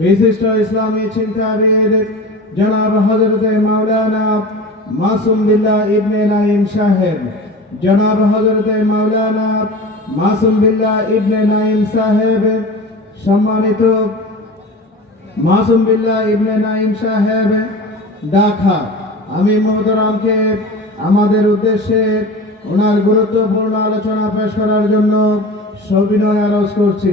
বিশিষ্ট ইসলামী চিন্তাবিদ জনাব হজরত মাওলানা মাসুম বিল্লাহ ইবনে নাইম সাহেব, জনাব হজরত মাওলানা মাসুম বিল্লাহ ইবনে নাইম সাহেব, সম্মানিত মাসুম বিল্লাহ ইবনে নাইম সাহেব, ঢাকা। আমি মোহতরামকে আমাদের উদ্দেশ্যে ওনার গুরুত্বপূর্ণ আলোচনা পেশ করার জন্য সবিনয় আরজ করছি।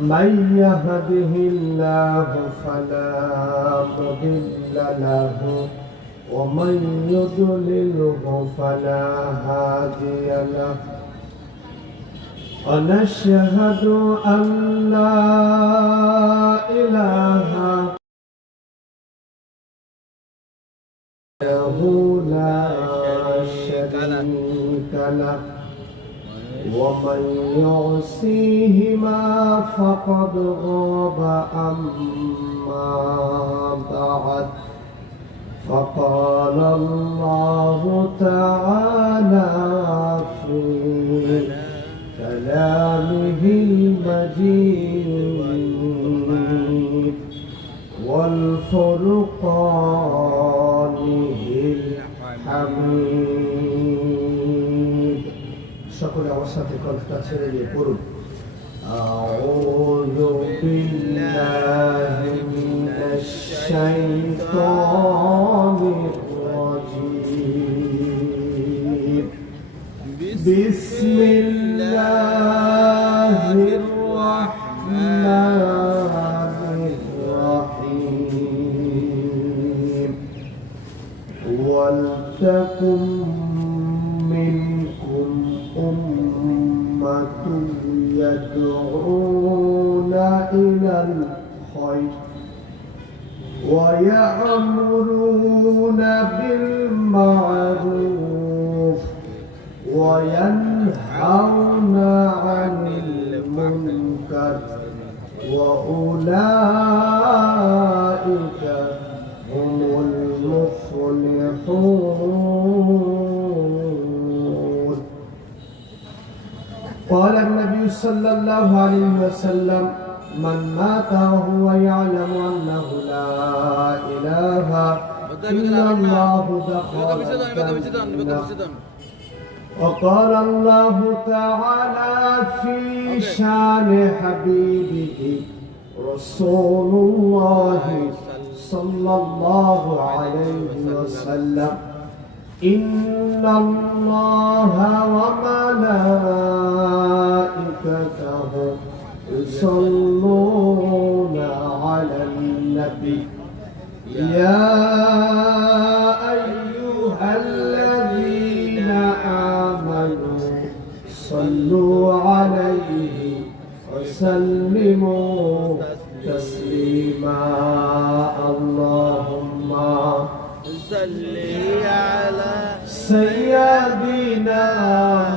من يهده الله فلا مضل له ومن يضلله فلا هادي له ونشهد أن لا إله له لا شريك له ومن يعصيهما فقد غاب أما بعد. فقال الله تعالى في كلامه المجيد والفرقانه সকলে আমার সাথে কণ্ঠটা ছেড়ে দিয়ে পড়ুন أعوذ بالله من الشيطان الرجيم بسم الله الرحمن الرحيم ولتكن وينهون عن المنكر وأولئك هم المفلحون. قال النبي صلى الله عليه وسلم من مات وهو يعلم أنه لا إله إلا الله دخل الجنة. وقال الله تعالى في شان حبيبه رسول الله صلى الله عليه وسلم. إن الله وملائكته يصلون على النبي. يا سيدنا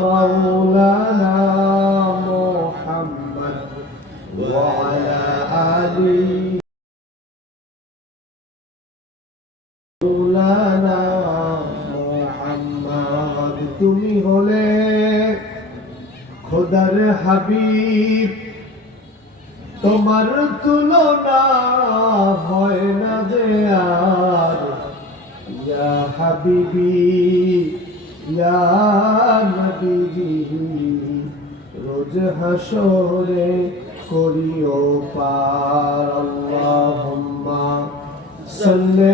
مولانا محمد وعلى آله مولانا মোহাম্মদ তুমি হলে খোদার হাবিব তোমার তুলনা হয় না যে আর ইয়া হাবিবি ইয়া নবীজি রোজ হাসরে করিও পার আল্লাহুম্মা। সাল্লি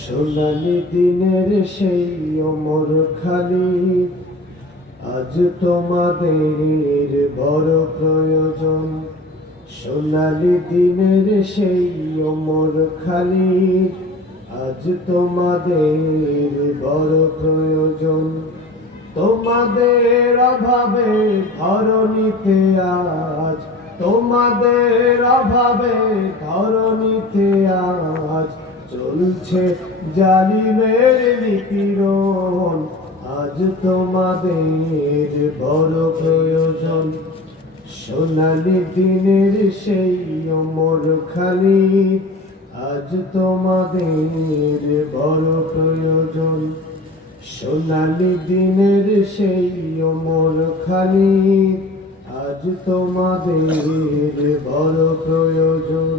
সোনালি দিনের সেই অমর খালি আজ তোমাদের বড় প্রয়োজন। সোনালি দিনের সেই অমর খালি আজ তোমাদের বড় প্রয়োজন। তোমাদের অভাবে ধরণীতে আজ, তোমাদের অভাবে ধরণীতে আজ চলছে জালিমের নিপীড়ন, আজ তোমাদের বড় প্রয়োজন। সোনালি দিনের সেই অমর খালি আজ তোমাদের বড় প্রয়োজন। সোনালি দিনের সেই অমর খালি আজ তোমাদের বড় প্রয়োজন।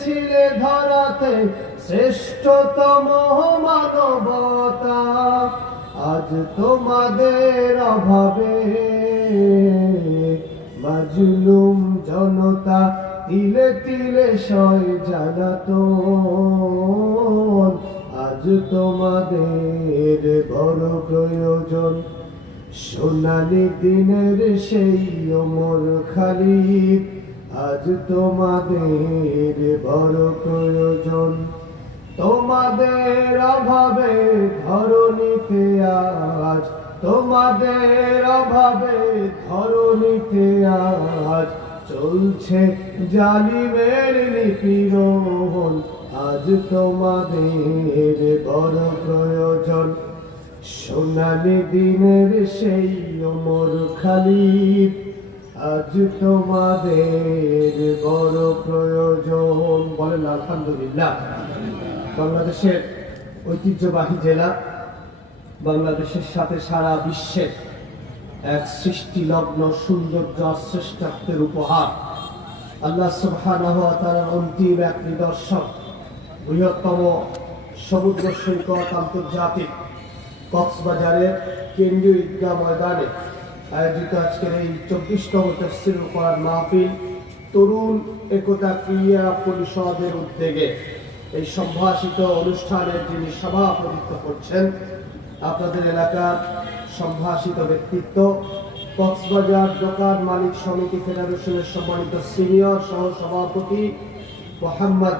এনেছিলে ধরাতে শ্রেষ্ঠতম মানবতা আজ তোমাদের অভাবে মাজলুম জনতা তিলে তিলে সয় জানাতো আজ তোমাদের বড় প্রয়োজন, সোনালি দিনের সেই অমর খালি আজ তোমাদের বড় প্রয়োজন। তোমাদের অভাবে ধরণীতে আজ। তোমাদের অভাবে ধরণীতে আজ। চলছে জালিমের নিপীড়ন আজ তোমাদের বড় প্রয়োজন। সোনালি দিনের সেই অমর খালি আজ তোমাদের বড় প্রয়োজন। বলেন আলহামদুলিল্লাহ। বাংলাদেশের ঐতিহ্যবাহী জেলা, বাংলাদেশের সাথে সারা বিশ্বের এক সৃষ্টিলগ্ন সৌন্দর্য শ্রেষ্ঠত্বের উপহার। আল্লাহ সুবহানাহু তাআলার অন্তিম এক নিদর্শন, বৃহত্তম সমুদ্র সৈকত আন্তর্জাতিক কক্সবাজারের কেন্দ্রীয় ঈদগাহ ময়দানে। আয়োজিত আজকের এই চব্বিশতম তফসিল করার মাহফিল তরুণ একতা ক্রিয়া পরিষদের উদ্যোগে এই সম্ভাষিত অনুষ্ঠানের যিনি সভাপতিত্ব করছেন, আপনাদের এলাকার সম্ভাষিত ব্যক্তিত্ব, কক্সবাজার দোকান মালিক সমিতি ফেডারেশনের সম্মানিত সিনিয়র সহ সভাপতি মোহাম্মদ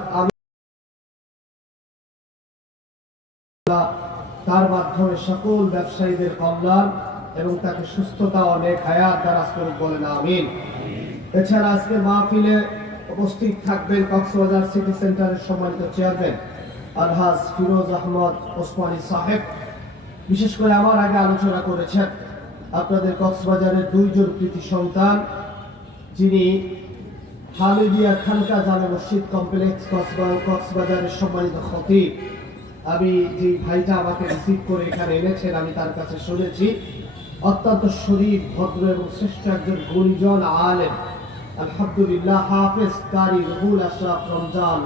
তার মাধ্যমে সকল ব্যবসায়ীদের কল্যাণ এবং তাকে সুস্থতা অনেক হায়াত দ্বারা করুক বলেন, আমিন। এছাড়া আজকে মাহফিলে উপস্থিত থাকবেন কক্সবাজার সিটি সেন্টারের সম্মানিত চেয়ারম্যান আলহাজ ফিরোজ আহমদ ওসমানী সাহেব। বিশেষ করে আমার আগে আলোচনা করেছেন আপনাদের কক্সবাজারের দুইজন কৃতি সন্তান, যিনি হামিদিয়া খানকা জামে মসজিদ কমপ্লেক্স কক্সবা- কক্সবাজারের সম্মানিত খতিব। আমি যে ভাইটা আমাকে রিসিভ করে এখানে এনেছেন, আমি তার কাছে শুনেছি। অত্যন্ত শরীর, ভদ্র এবং শ্রেষ্ঠ একজন গুণীজন আলেম। আলহামদুলিল্লাহ, হাফেজ আশরাফ রমজান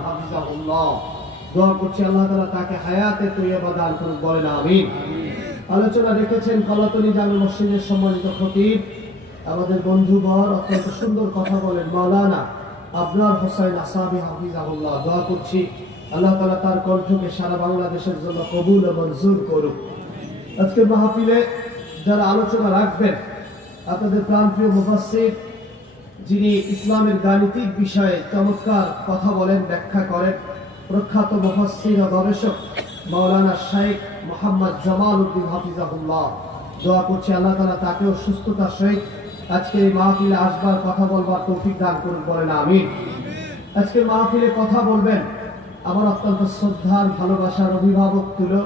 দোয়া করছি আল্লাহ তাকে হায়াতে দান করুন বলেন আমিন। আলোচনা রেখেছেন কলাতলি জামে মসজিদের সম্মানিত খতিব। আমাদের বন্ধুবর অত্যন্ত সুন্দর কথা বলেন মাওলানা আবরার হোসেন আসাবি হাফিজাহুল্লাহ। দোয়া করছি আল্লাহ তাআলা তার কণ্ঠকে সারা বাংলাদেশের জন্য কবুল ও মঞ্জুর করুন আজকের মাহফিলে যারা আলোচনা রাখবেন, আপনাদের প্রাণপ্রিয় মুফাসসির, যিনি ইসলামের গাণিতিক বিষয়ে চমৎকার কথা বলেন, ব্যাখ্যা করেন, প্রখ্যাত মুফাসসির ও গবেষক মাওলানা শাইখ মোহাম্মদ জামাল উদ্দিন হাফিজাহুল্লাহ। দোয়া করছি আল্লাহ তাআলা তাকেও সুস্থতার সহিত আজকে এই মাহফিলে আসবার কথা বলবার তৌফিক দান করুন, বলেন আমিন। আজকে মাহফিলে কথা বলবেন, আমার অত্যন্ত শ্রদ্ধার, ভালোবাসার অভিভাবক তুলো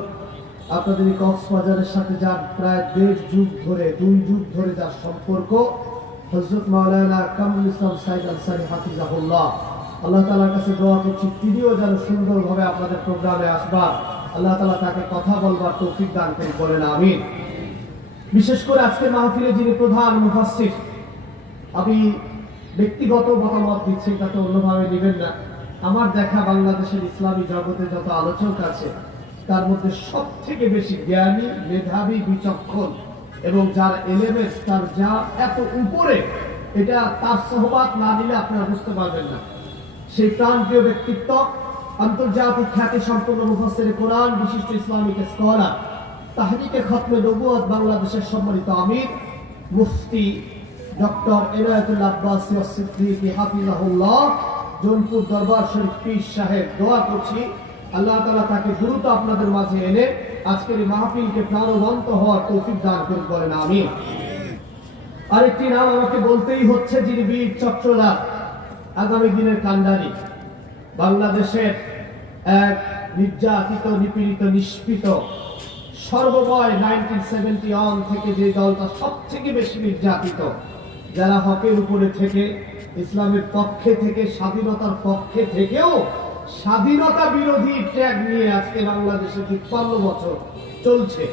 আপনাদের কক্সবাজারের সাথে যার প্রায় দেড় যুগ ধরে, দুই যুগ ধরে যার সম্পর্ক হজরত মাওলানা কামরুল ইসলাম সাইদ আনসারি হাফিজাহুল্লাহ। আল্লাহ তালার কাছে দোয়া করছি, তিনিও যেন সুন্দরভাবে আপনাদের প্রোগ্রামে আসবার। আল্লাহ তালা তাকে কথা বলবার তৌফিক দান করে বলেন আমি বিশেষ করে আজকে মাহফিলে যিনি প্রধান মুফাসসির, আমি ব্যক্তিগত মতামত দিচ্ছি তাতে অন্যভাবে নেবেন না। আমার দেখা বাংলাদেশের ইসলামী জগতে যত আলোচক আছে তার মধ্যে সব থেকে বেশি জ্ঞানী, মেধাবী, বিচক্ষণ এবং যার এলেমেন্ট তার যা এত উপরে, এটা তার সহবাদ না দিলে আপনারা বুঝতে পারবেন না। সেই প্রান্তীয় ব্যক্তিত্ব, আন্তর্জাতিক খ্যাতি সম্পন্ন মুফাসসির কোরআন, বিশিষ্ট ইসলামিক স্কলার, তাহরিকে খতমে নবুয়ত বাংলাদেশের সম্মানিত আমির, মুফতি ডক্টর এনায়েতুল আব্বাস সিদ্দিকী হাফিজাহুল্লাহ, জোনপুর দরবার শরীফ পীর সাহেব, দোয়া করছি। আল্লাহ তাআলা তাকে দ্রুত আপনাদের মাঝে এনে আজকের মাহফিলকে প্রাণবন্ত হওয়ার তৌফিক দান করুন, বলেন আমিন। আরেকটি নাম আমাকে বলতেই হচ্ছে, যিনি বীর চট্টলার আগামী দিনের কান্ডারি বাংলাদেশের এক নির্যাতিত, নিপীড়িত নিষ্পিত সর্বময় নাইনটিন সেভেন্টি ওয়ান থেকে যে দলটা সব থেকে বেশি নির্যাতিত, যারা হকের উপরে থেকে, ইসলামের পক্ষে থেকে, স্বাধীনতার পক্ষে থেকেও স্বাধীনতা বিরোধী ট্যাগ নিয়ে আজকে বাংলাদেশে তিপ্পান্ন বছর চলছে।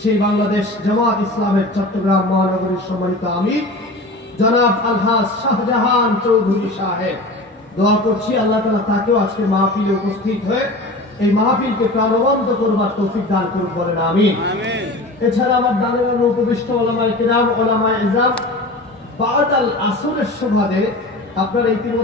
সেই বাংলাদেশ জামাত ইসলামের চট্টগ্রাম মহানগরীর সম্মানিত আমির জনাব আলহাজ শাহজাহান চৌধুরী সাহেব। দোয়া করছি আল্লাহ তালা তাকেও আজকে মাহফিলে উপস্থিত হয়ে এই মাহফিলকে প্রাণবন্ত করবার তৌফিক দান করুন বলেন আমিন। এছাড়া আমার দানের উপবিষ্ট ওলামায় কিরাম ওলামায় ইজাম বাদ আল আসরের সুবাদে আপনারা ইতিমধ্যে